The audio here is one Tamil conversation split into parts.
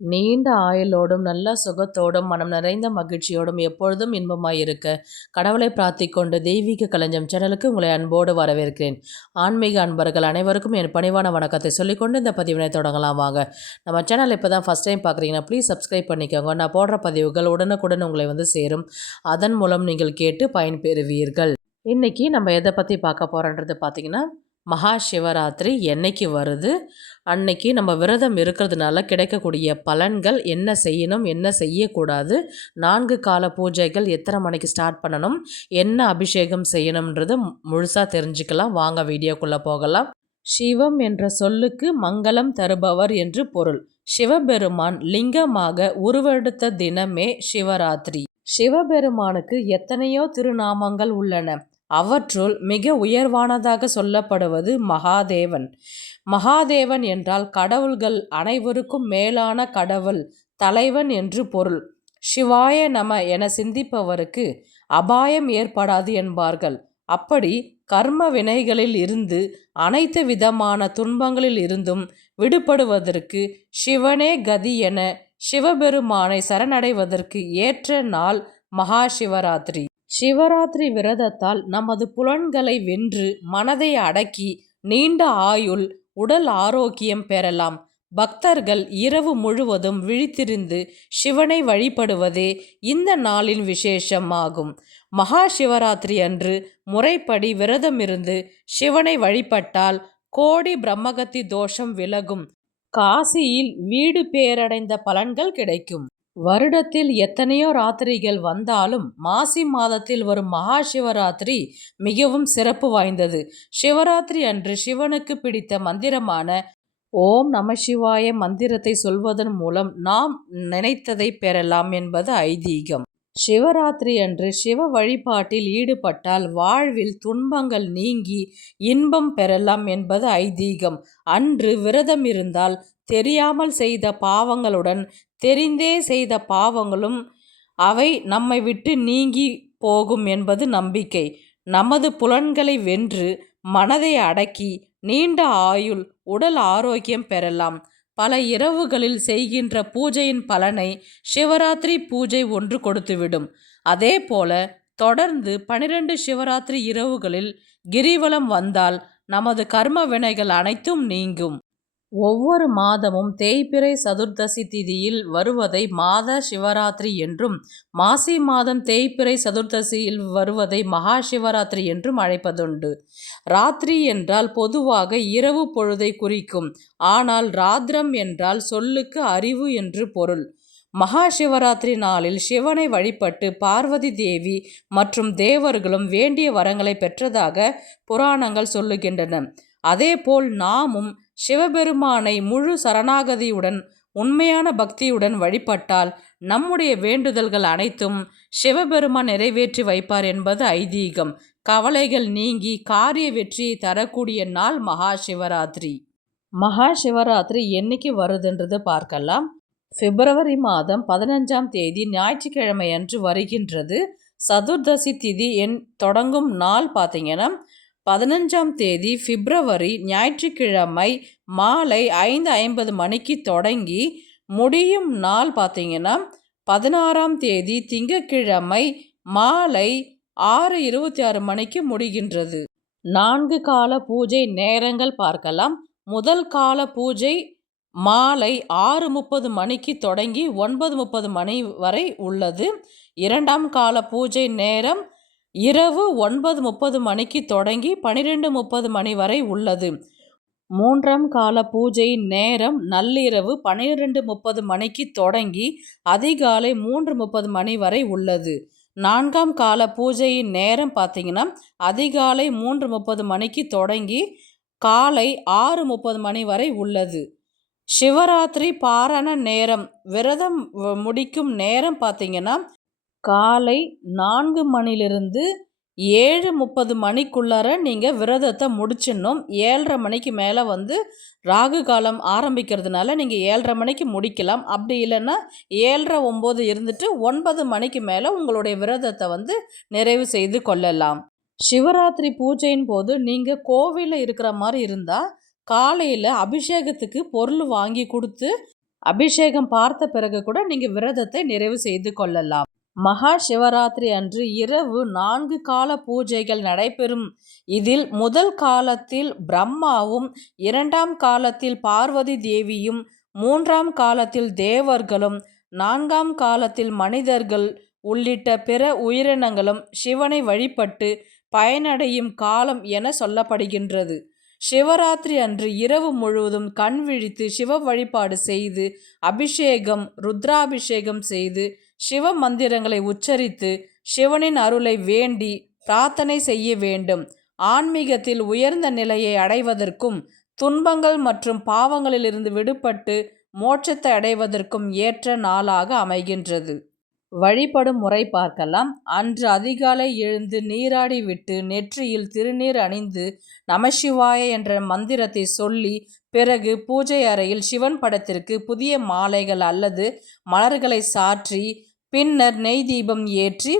நீண்ட ஆயுளோடும் நல்ல சுகத்தோடும் மனம் நிறைந்த மகிழ்ச்சியோடும் எப்பொழுதும் இன்பமாயிருக்க கடவுளை பிரார்த்திக்கொண்டு தெய்வீக களஞ்சியம் சேனலுக்கு உங்களை அன்போடு வரவேற்கிறேன். ஆன்மீக அன்பர்கள் அனைவருக்கும் என் பணிவான வணக்கத்தை சொல்லிக்கொண்டு இந்த பதிவினை தொடங்கலாம் வாங்க. நம்ம சேனல் இப்போ தான் ஃபஸ்ட் டைம் பார்க்குறீங்கன்னா ப்ளீஸ் சப்ஸ்கிரைப் பண்ணிக்கோங்க. நான் போடுற பதிவுகள் உடனுக்குடன் உங்களை வந்து சேரும். அதன் மூலம் நீங்கள் கேட்டு பயன்பெறுவீர்கள். இன்றைக்கி நம்ம எதை பற்றி பார்க்க போகிறோன்றது பார்த்திங்கன்னா, மகா சிவராத்திரி என்னைக்கு வருது, அன்னைக்கு நம்ம விரதம் இருக்கிறதுனால கிடைக்கக்கூடிய பலன்கள், என்ன செய்யணும் என்ன செய்யக்கூடாது, 4 கால பூஜைகள் எத்தனை மணிக்கு ஸ்டார்ட் பண்ணணும், என்ன அபிஷேகம் செய்யணுன்றது முழுசாக தெரிஞ்சுக்கலாம். வாங்க வீடியோக்குள்ளே போகலாம். சிவம் என்ற சொல்லுக்கு மங்களம் தருபவர் என்று பொருள். சிவபெருமான் லிங்கமாக உருவெடுத்த தினமே சிவராத்திரி. சிவபெருமானுக்கு எத்தனையோ திருநாமங்கள் உள்ளன. அவற்றுள் மிக உயர்வானதாக சொல்லப்படுவது மகாதேவன். மகாதேவன் என்றால் கடவுள்கள் அனைவருக்கும் மேலான கடவுள், தலைவன் என்று பொருள். சிவாய நம என சிந்திப்பவருக்கு அபாயம் ஏற்படாது என்பார்கள். அப்படி கர்ம வினைகளில் இருந்து அனைத்து விதமான துன்பங்களில் இருந்தும் விடுபடுவதற்கு சிவனே கதி என சிவபெருமானை சரணடைவதற்கு ஏற்ற நாள் மகா சிவராத்திரி. சிவராத்திரி விரதத்தால் நமது புலன்களை வென்று மனதை அடக்கி நீண்ட ஆயுள், உடல் ஆரோக்கியம் பெறலாம். பக்தர்கள் இரவு முழுவதும் விழித்திருந்து சிவனை வழிபடுவதே இந்த நாளின் விசேஷமாகும். மகா சிவராத்திரி அன்று முறைப்படி விரதமிருந்து சிவனை வழிபட்டால் கோடி பிரம்மகத்தி தோஷம் விலகும். காசியில் வீடு பேரடைந்த பலன்கள் கிடைக்கும். வருடத்தில் எத்தனையோ ராத்திரிகள் வந்தாலும் மாசி மாதத்தில் வரும் மகா சிவராத்திரி மிகவும் சிறப்பு வாய்ந்தது. சிவராத்திரி அன்று சிவனுக்கு பிடித்த மந்திரமான ஓம் நம சிவாய மந்திரத்தை சொல்வதன் மூலம் நாம் நினைத்ததை பெறலாம் என்பது ஐதீகம். சிவராத்திரி அன்று சிவ வழிபாட்டில் ஈடுபட்டால் வாழ்வில் துன்பங்கள் நீங்கி இன்பம் பெறலாம் என்பது ஐதீகம். அன்று விரதம் இருந்தால் தெரியாமல் செய்த பாவங்களுடன் தெரிந்தே செய்த பாவங்களும் அவை நம்மை விட்டு நீங்கி போகும் என்பது நம்பிக்கை. நமது புலன்களை வென்று மனதை அடக்கி நீண்ட ஆயுள், உடல் ஆரோக்கியம் பெறலாம். பல இரவுகளில் செய்கின்ற பூஜையின் பலனை சிவராத்திரி பூஜை ஒன்று கொடுத்துவிடும். அதே போல தொடர்ந்து 12 சிவராத்திரி இரவுகளில் கிரிவலம் வந்தால் நமது கர்ம வினைகள் அனைத்தும் நீங்கும். ஒவ்வொரு மாதமும் தேய்பிறை சதுர்தசி திதியில் வருவதை மாத சிவராத்திரி என்றும், மாசி மாதம் தேய்பிறை சதுர்தசியில் வருவதை மகா சிவராத்திரி என்றும் அழைப்பதுண்டு. ராத்திரி என்றால் பொதுவாக இரவு பொழுதை குறிக்கும். ஆனால் ராத்திரம் என்றால் சொல்லுக்கு அறிவு என்று பொருள். மகா சிவராத்திரி நாளில் சிவனை வழிபட்டு பார்வதி தேவி மற்றும் தேவர்களும் வேண்டிய வரங்களை பெற்றதாக புராணங்கள் சொல்லுகின்றன. அதேபோல் நாமும் சிவபெருமானை முழு சரணாகதியுடன் உண்மையான பக்தியுடன் வழிபட்டால் நம்முடைய வேண்டுதல்கள் அனைத்தும் சிவபெருமான் நிறைவேற்றி வைப்பார் என்பது ஐதீகம். கவலைகள் நீங்கி காரிய வெற்றியை தரக்கூடிய நாள் மகா சிவராத்திரி. மகா சிவராத்திரி என்னைக்கு வருதுன்றது பார்க்கலாம். பிப்ரவரி மாதம் 15ஆம் தேதி ஞாயிற்றுக்கிழமை அன்று வருகின்றது. சதுர்தசி திதி தொடங்கும் நாள் பார்த்தீங்கன்னா 15ஆம் தேதி பிப்ரவரி ஞாயிற்றுக்கிழமை மாலை 5:50 மணிக்கு தொடங்கி முடியும் நாள் பார்த்தீங்கன்னா 16ஆம் தேதி திங்கட்கிழமை மாலை 6:26 மணிக்கு முடிகின்றது. 4 கால பூஜை நேரங்கள் பார்க்கலாம். முதல் கால பூஜை மாலை 6:30 மணிக்கு தொடங்கி 9:30 மணி வரை உள்ளது. 2ஆம் கால பூஜை நேரம் இரவு 9:30 மணிக்கு தொடங்கி 12:30 மணி வரை உள்ளது. 3ஆம் கால பூஜை நேரம் நள்ளிரவு 12:30 மணிக்கு தொடங்கி அதிகாலை 3:30 மணி வரை உள்ளது. 4ஆம் கால பூஜையின் நேரம் பார்த்தீங்கன்னா அதிகாலை 3:30 மணிக்கு தொடங்கி காலை 6:30 மணி வரை உள்ளது. சிவராத்திரி பாரண நேரம், விரதம் முடிக்கும் நேரம் பார்த்தீங்கன்னா காலை 4 மணிலிருந்து 7:30 மணிக்குள்ளார நீங்கள் விரதத்தை முடிச்சிடணும். 7:30 மணிக்கு மேலே ராகு காலம் ஆரம்பிக்கிறதுனால நீங்கள் 7:30 மணிக்கு முடிக்கலாம். அப்படி இல்லைன்னா 7:30 9 இருந்துட்டு 9 மணிக்கு மேலே உங்களுடைய விரதத்தை நிறைவு செய்து கொள்ளலாம். சிவராத்திரி பூஜையின் போது நீங்கள் கோவிலில் இருக்கிற மாதிரி இருந்தால் காலையில் அபிஷேகத்துக்கு பொருள் வாங்கி கொடுத்து அபிஷேகம் பார்த்த பிறகு கூட நீங்கள் விரதத்தை நிறைவு செய்து கொள்ளலாம். மகா சிவராத்திரி அன்று இரவு 4 கால பூஜைகள் நடைபெறும். இதில் முதல் காலத்தில் பிரம்மாவும், 2ஆம் காலத்தில் பார்வதி தேவியும், 3ஆம் காலத்தில் தேவர்களும், 4ஆம் காலத்தில் மனிதர்கள் உள்ளிட்ட பிற உயிரினங்களும் சிவனை வழிபட்டு பயனடையும் காலம் என சொல்லப்படுகின்றது. சிவராத்திரி அன்று இரவு முழுவதும் கண் விழித்து சிவ வழிபாடு செய்து, அபிஷேகம், ருத்ராபிஷேகம் செய்து, சிவ மந்திரங்களை உச்சரித்து சிவனின் அருளை வேண்டி பிரார்த்தனை செய்ய வேண்டும். ஆன்மீகத்தில் உயர்ந்த நிலையை அடைவதற்கும், துன்பங்கள் மற்றும் பாவங்களிலிருந்து விடுபட்டு மோட்சத்தை அடைவதற்கும் ஏற்ற நாளாக அமைகின்றது. வழிபடும் முறை பார்க்கலாம். அன்று அதிகாலை எழுந்து நீராடி விட்டு நெற்றியில் திருநீர் அணிந்து நமசிவாய என்ற மந்திரத்தை சொல்லி, பிறகு பூஜை அறையில் சிவன் படத்திற்கு புதிய மாலைகள் அல்லது மலர்களை சாற்றி, பின்னர் நெய் தீபம் ஏற்றி,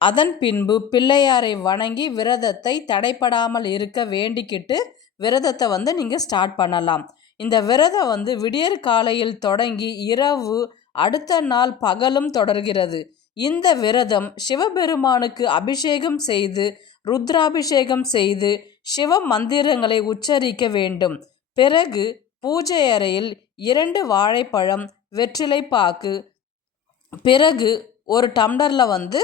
அதன் பின்பு பிள்ளையாரை வணங்கி விரதத்தை தடைப்படாமல் இருக்க வேண்டிக்கிட்டு விரதத்தை நீங்கள் ஸ்டார்ட் பண்ணலாம். இந்த விரதம் விடியற் காலையில் தொடங்கி இரவு அடுத்த நாள் பகலும் தொடர்கிறது. இந்த விரதம் சிவபெருமானுக்கு அபிஷேகம் செய்து, ருத்ராபிஷேகம் செய்து, சிவ மந்திரங்களை உச்சரிக்க வேண்டும். பிறகு பூஜை அறையில் 2 வாழைப்பழம், வெற்றிலை பாக்கு, பிறகு ஒரு டம்ளரில்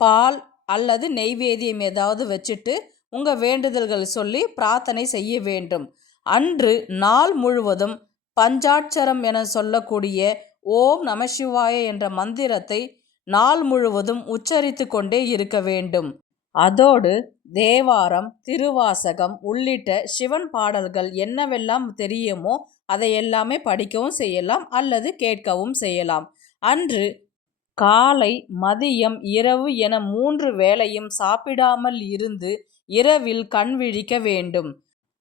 பால் அல்லது நெய்வேத்தியம் ஏதாவது வச்சுட்டு உங்கள் வேண்டுதல்கள் சொல்லி பிரார்த்தனை செய்ய வேண்டும். அன்று நாள் முழுவதும் பஞ்சாட்சரம் என சொல்லக்கூடிய ஓம் நமசிவாய என்ற மந்திரத்தை நாள் முழுவதும் உச்சரித்து கொண்டே இருக்க வேண்டும். அதோடு தேவாரம், திருவாசகம் உள்ளிட்ட சிவன் பாடல்கள் என்னவெல்லாம் தெரியுமோ அதை எல்லாமே படிக்கவும் செய்யலாம் அல்லது கேட்கவும் செய்யலாம். அன்று காலை, மதியம், இரவு என 3 வேளையும் சாப்பிடாமல் இருந்து இரவில் கண் விழிக்க வேண்டும்.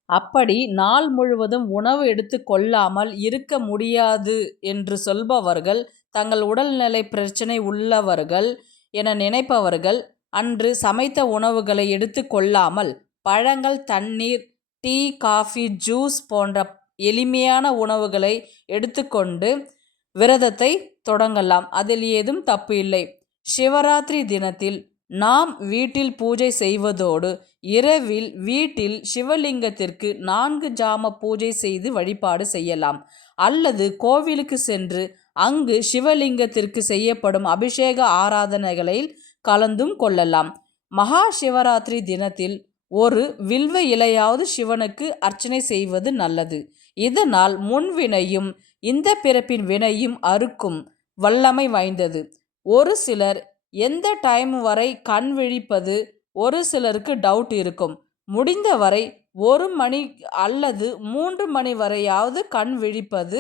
அப்படி நாள் முழுவதும் உணவு எடுத்து கொள்ளாமல் இருக்க முடியாது என்று சொல்பவர்கள், தங்கள் உடல்நிலை பிரச்சனை உள்ளவர்கள் என நினைப்பவர்கள் அன்று சமைத்த உணவுகளை எடுத்து கொள்ளாமல் பழங்கள், தண்ணீர், டீ, காஃபி, ஜூஸ் போன்ற எளிமையான உணவுகளை எடுத்துக்கொண்டு விரதத்தை தொடங்கலாம். அதில் ஏதும் தப்பு இல்லை. சிவராத்திரி தினத்தில் நாம் வீட்டில் பூஜை செய்வதோடு இரவில் வீட்டில் சிவலிங்கத்திற்கு 4 ஜாம பூஜை செய்து வழிபாடு செய்யலாம். அல்லது கோவிலுக்கு சென்று அங்கு சிவலிங்கத்திற்கு செய்யப்படும் அபிஷேக ஆராதனைகளில் கலந்தும் கொள்ளலாம். மகா சிவராத்திரி தினத்தில் ஒரு வில்வ இலையாவது சிவனுக்கு அர்ச்சனை செய்வது நல்லது. இதனால் முன்வினையும் இந்த பிறப்பின் வினையும் அறுக்கும் வல்லமை வாய்ந்தது. ஒரு சிலர் எந்த டைம் வரை கண் விழிப்பது, ஒரு சிலருக்கு டவுட் இருக்கும். முடிந்தவரை 1 மணி அல்லது 3 மணி வரையாவது கண் விழிப்பது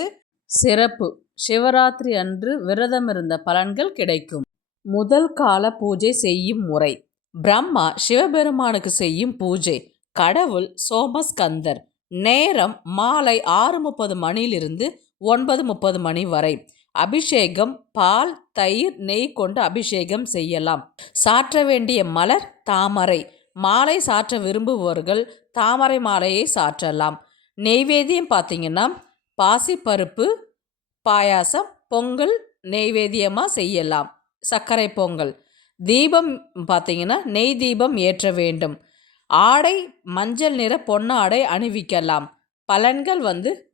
சிறப்பு. சிவராத்திரி அன்று விரதமிருந்த பலன்கள் கிடைக்கும். முதல் கால பூஜை செய்யும் முறை. பிரம்மா சிவபெருமானுக்கு செய்யும் பூஜை. கடவுள் சோமஸ்கந்தர். நேரம் மாலை 6:30 மணியிலிருந்து 9:30 மணி வரை. அபிஷேகம் பால், தயிர், நெய் கொண்டு அபிஷேகம் செய்யலாம். சாற்ற வேண்டிய மலர் தாமரை. மாலை சாற்ற விரும்புபவர்கள் தாமரை மாலையை சாற்றலாம். நெய்வேத்தியம் பார்த்தீங்கன்னா பாசிப்பருப்பு பாயாசம், பொங்கல் நெய்வேத்தியமாக செய்யலாம். சர்க்கரை பொங்கல். தீபம் பார்த்தீங்கன்னா நெய் தீபம் ஏற்ற வேண்டும். ஆடை மஞ்சள் நிற பொன்னாடை அணிவிக்கலாம். பலன்கள்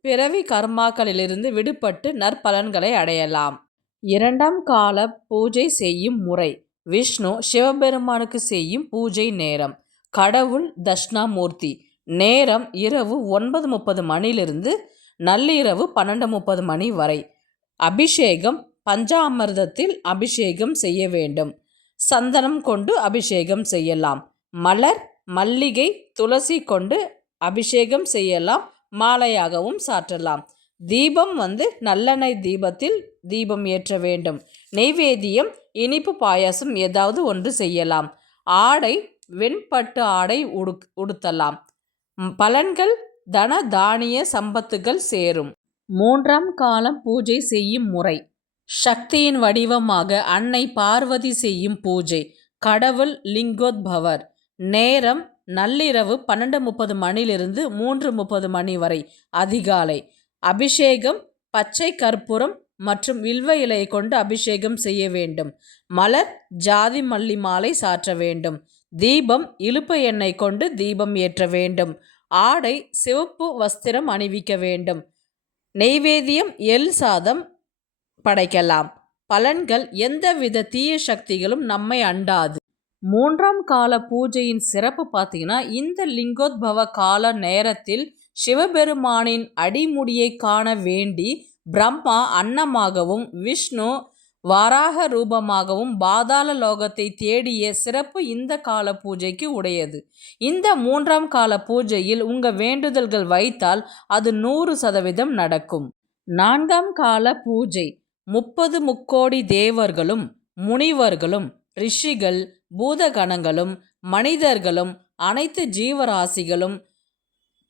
பிறவி கர்மாக்களிலிருந்து விடுபட்டு நற்பலன்களை அடையலாம். 2ஆம் கால பூஜை செய்யும் முறை. விஷ்ணு சிவபெருமானுக்கு செய்யும் பூஜை நேரம். கடவுள் தட்சிணாமூர்த்தி. நேரம் இரவு 9:30 மணியிலிருந்து நள்ளிரவு 12:30 மணி வரை. அபிஷேகம் பஞ்சாமிர்தத்தில் அபிஷேகம் செய்ய வேண்டும். சந்தனம் கொண்டு அபிஷேகம் செய்யலாம். மலர், மல்லிகை, துளசி கொண்டு அபிஷேகம் செய்யலாம். மாலையாகவும் சாற்றலாம். தீபம் நல்லெண்ணெய் தீபத்தில் தீபம் ஏற்ற வேண்டும். நெய்வேத்தியம் இனிப்பு பாயாசம் ஏதாவது ஒன்று செய்யலாம். ஆடை வெண்பட்டு ஆடை உடுத்தலாம். பலன்கள் தன தானிய சம்பத்துகள் சேரும். 3ஆம் காலம் பூஜை செய்யும் முறை. சக்தியின் வடிவமாக அன்னை பார்வதி செய்யும் பூஜை. கடவுள் லிங்கோத்பவர். நேரம் நள்ளிரவு 12:30 மணியிலிருந்து 3:30 மணி வரை அதிகாலை. அபிஷேகம் பச்சை கற்பூரம் மற்றும் வில்வ இலையை கொண்டு அபிஷேகம் செய்ய வேண்டும். மலர் ஜாதி மல்லி மாலை சாற்ற வேண்டும். தீபம் இலுப்ப எண்ணெய் கொண்டு தீபம் ஏற்ற வேண்டும். ஆடை சிவப்பு வஸ்திரம் அணிவிக்க வேண்டும். நெய்வேத்தியம் எள் சாதம் படைக்கலாம். பலன்கள் எந்தவித தீய சக்திகளும் நம்மை அண்டாது. 3ஆம் கால பூஜையின் சிறப்பு பார்த்தீங்கன்னா, இந்த லிங்கோத்பவ கால நேரத்தில் சிவபெருமானின் அடிமுடியை காண வேண்டி பிரம்மா அன்னமாகவும் விஷ்ணு வாராக ரூபமாகவும் பாதாள லோகத்தை தேடிய சிறப்பு இந்த கால பூஜைக்கு உடையது. இந்த 3ஆம் கால பூஜையில் உங்கள் வேண்டுதல்கள் வைத்தால் அது 100% நடக்கும். 4ஆம் கால பூஜை 30 முக்கோடி தேவர்களும் முனிவர்களும் ரிஷிகள் பூதகணங்களும் மனிதர்களும் அனைத்து ஜீவராசிகளும்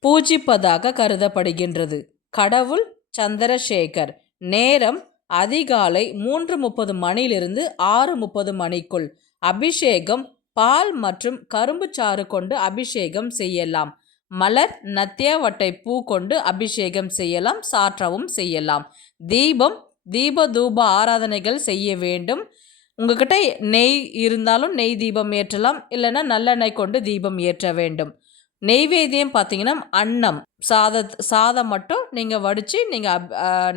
பூஜிப்பதாக கருதப்படுகின்றது. கடவுள் சந்திரசேகர். நேரம் அதிகாலை 3:30 மணியிலிருந்து 6:30 மணிக்குள். அபிஷேகம் பால் மற்றும் கரும்பு சாறு கொண்டு அபிஷேகம் செய்யலாம். மலர் நத்தியவட்டை பூ கொண்டு அபிஷேகம் செய்யலாம், சாற்றவும் செய்யலாம். தீபம் தீப தூப ஆராதனைகள் செய்ய வேண்டும். உங்ககிட்ட நெய் இருந்தாலும் நெய் தீபம் ஏற்றலாம், இல்லைன்னா நல்லெண்ணெய் கொண்டு தீபம் ஏற்ற வேண்டும். நெய்வேத்தியம் பார்த்தீங்கன்னா அன்னம் சாதம் மட்டும் நீங்கள் வடித்து நீங்கள்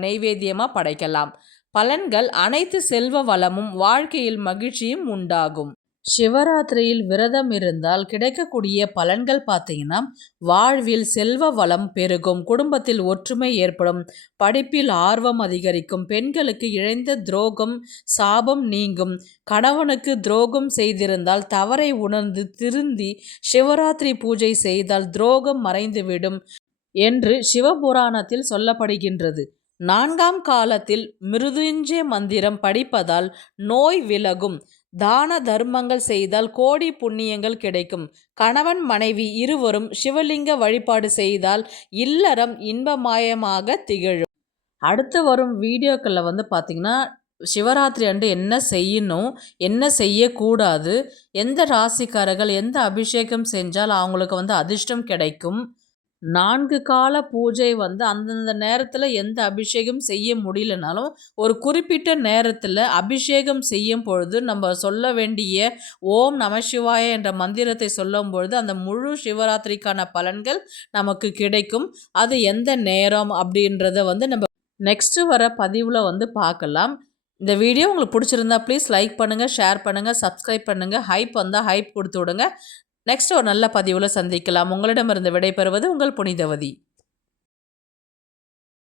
நெய்வேத்தியமாக படைக்கலாம். பலன்கள் அனைத்து செல்வ வளமும் வாழ்க்கையில் மகிழ்ச்சியும் உண்டாகும். சிவராத்திரியில் விரதம் இருந்தால் கிடைக்கக்கூடிய பலன்கள் பார்த்தீங்கன்னா, வாழ்வில் செல்வ வளம் பெருகும், குடும்பத்தில் ஒற்றுமை ஏற்படும், படிப்பில் ஆர்வம் அதிகரிக்கும், பெண்களுக்கு இழைந்த துரோகம் சாபம் நீங்கும், கணவனுக்கு துரோகம் செய்திருந்தால் தவறை உணர்ந்து திருந்தி சிவராத்திரி பூஜை செய்தால் துரோகம் மறைந்துவிடும் என்று சிவபுராணத்தில் சொல்லப்படுகின்றது. 4ஆம் காலத்தில் மிருதுஞ்சய மந்திரம் படிப்பதால் நோய் விலகும். தான தர்மங்கள் செய்தால் கோடி புண்ணியங்கள் கிடைக்கும். கணவன் மனைவி இருவரும் சிவலிங்க வழிபாடு செய்தால் இல்லறம் இன்பமயமாக திகழும். அடுத்து வரும் வீடியோக்களில் பார்த்திங்கன்னா, சிவராத்திரி அன்று என்ன செய்யணும், என்ன செய்யக்கூடாது, எந்த ராசிக்காரர்கள் எந்த அபிஷேகம் செஞ்சால் அவங்களுக்கு அதிர்ஷ்டம் கிடைக்கும், 4 கால பூஜை அந்தந்த நேரத்தில் எந்த அபிஷேகம் செய்ய முடியலனாலும் ஒரு குறிப்பிட்ட நேரத்தில் அபிஷேகம் செய்யும் பொழுது நம்ம சொல்ல வேண்டிய ஓம் நமசிவாய என்ற மந்திரத்தை சொல்லும் பொழுது அந்த முழு சிவராத்திரிக்கான பலன்கள் நமக்கு கிடைக்கும். அது எந்த நேரம் அப்படின்றத நம்ம நெக்ஸ்ட்டு வர பதிவில் பார்க்கலாம். இந்த வீடியோ உங்களுக்கு பிடிச்சிருந்தா ப்ளீஸ் லைக் பண்ணுங்கள், ஷேர் பண்ணுங்கள், சப்ஸ்கிரைப் பண்ணுங்கள். ஹைப் வந்தால் ஹைப் கொடுத்து விடுங்க. நெக்ஸ்ட் ஒரு நல்ல பதிவில் சந்திக்கலாம். உங்களிடமிருந்து விடைபெறுவது உங்கள் புனிதவதி.